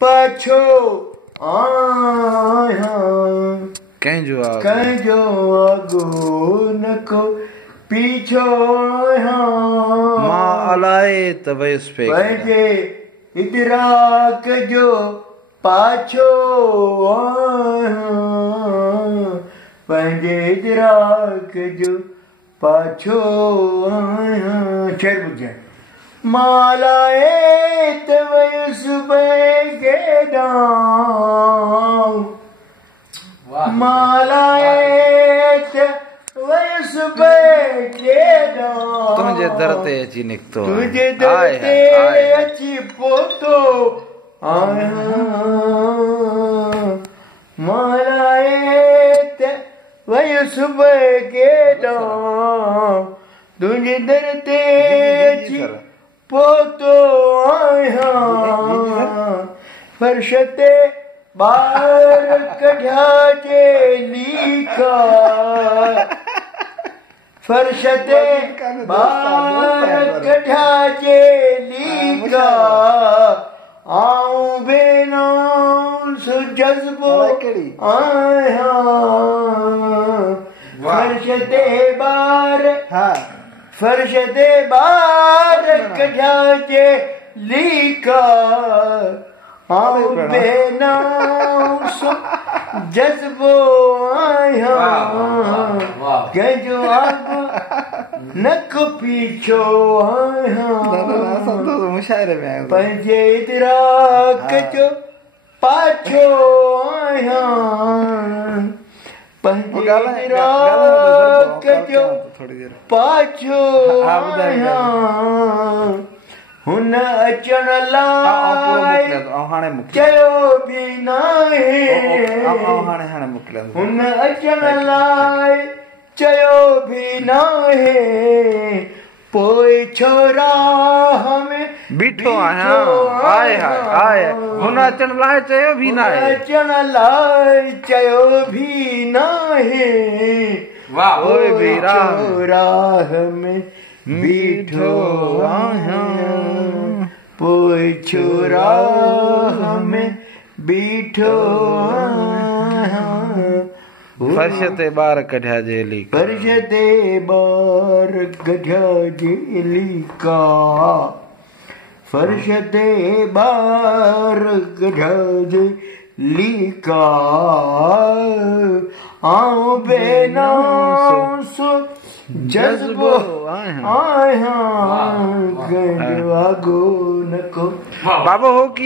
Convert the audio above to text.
पाछो आहियां कंहिंजो आगो न को पीछो आहियां मां अलाए त वयुसि पे पंहिंजे इदराक जो पाछो आहियां पंहिंजे इदराक जो पाछो आहियां शेर ॿुधाए मालाए त वयुसि ॿिए ॾांहुं मालाए त वयुसि ॿिए ॾांहुं तुंहिंजे दर ते अची निकितो तुंहिंजे दर ते अची पहुतो आहियां मालाए त वयुसि ॿिए ॾांहुं तुंहिंजे दर ते अची पहुतो आहियां फर्श ते ॿार कढिया जे लीका फर्श ते ॿार कढिया जे लीका आऊं बेनास जज़्बो आहियां फर्श ते ॿार कढिया जे लीका आऊं बेनास जज़्बो आहियां कंहिंजो आगो न को पीछो आहियां पंहिंजे इदराक जो पाछो आहियां पंहिंजे इदराक जो पाछो आहियां हुन अचण लाइ चयो बि नाहे हुन अचण लाइ चयो बि नाहे पोइ छो राह में बीठो आहियां आए हाय हुन अचण लाइ चयो बि नाहे अचण लाइ चयो बि नाहे पोइ बि राह में बीठो आहियां पोइ छो राह में बीठो आहियां फर्श ते ॿार कढिया जे लीका फर्श ते ॿार कढिया जे लीका फर्श ते ॿार कढिया जे लीका आऊं बेनास जज़्बो आहियां कंहिंजो आगो न को बाबा हो की